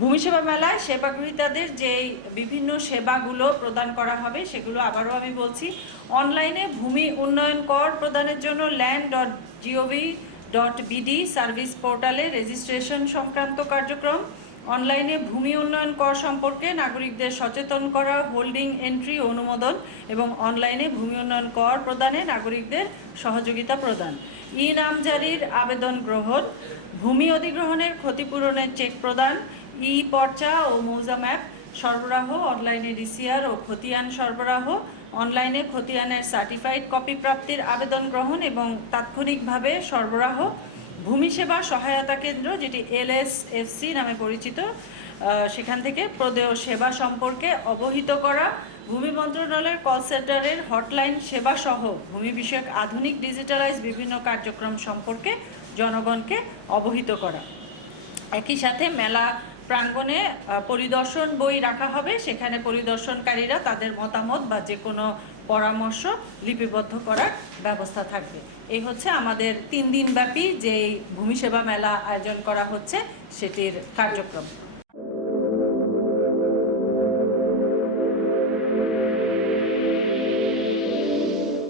ভূমি সেবা মেলায় সেবা গ্রহীতাদের যে বিভিন্ন সেবাগুলো প্রদান করা হবে সেগুলো আবারও আমি বলছি। অনলাইনে ভূমি উন্নয়ন কর প্রদানের জন্য land.gov.bd সার্ভিস পোর্টালে রেজিস্ট্রেশন সংক্রান্ত কার্যক্রম, অনলাইনে ভূমি উন্নয়ন কর সম্পর্কে নাগরিকদের সচেতন করা, হোল্ডিং এন্ট্রি অনুমোদন এবং অনলাইনে ভূমি উন্নয়ন কর প্রদানে নাগরিকদের সহযোগিতা প্রদান, ই নামজারির আবেদন গ্রহণ, ভূমি অধিগ্রহণের ক্ষতিপূরণের চেক প্রদান, ই পর্চা ও মৌজা ম্যাপ সরবরাহ, অনলাইনে ডিসিআর ও খতিয়ান সরবরাহ, অনলাইনে খতিয়ানের সার্টিফাইড কপি প্রাপ্তির আবেদন গ্রহণ এবং তাৎক্ষণিকভাবে সরবরাহ, ভূমি সেবা সহায়তা কেন্দ্র যেটি LSFC নামে পরিচিত সেখান থেকে প্রদেয় সেবা সম্পর্কে অবহিত করা, ভূমি মন্ত্রণালয়ের কল সেন্টারের হটলাইন সেবা সহ ভূমি বিষয়ক আধুনিক ডিজিটালাইজ বিভিন্ন কার্যক্রম সম্পর্কে জনগণকে অবহিত করা। একই সাথে মেলা প্রাঙ্গণে পরিদর্শন বই রাখা হবে, সেখানে পরিদর্শনকারীরা তাদের মতামত বা যে কোনো পরামর্শ লিপিবদ্ধ করার ব্যবস্থা থাকবে। এই হচ্ছে আমাদের 3 দিনব্যাপী যেই ভূমি সেবা মেলা আয়োজন করা হচ্ছে সেটির কার্যক্রম।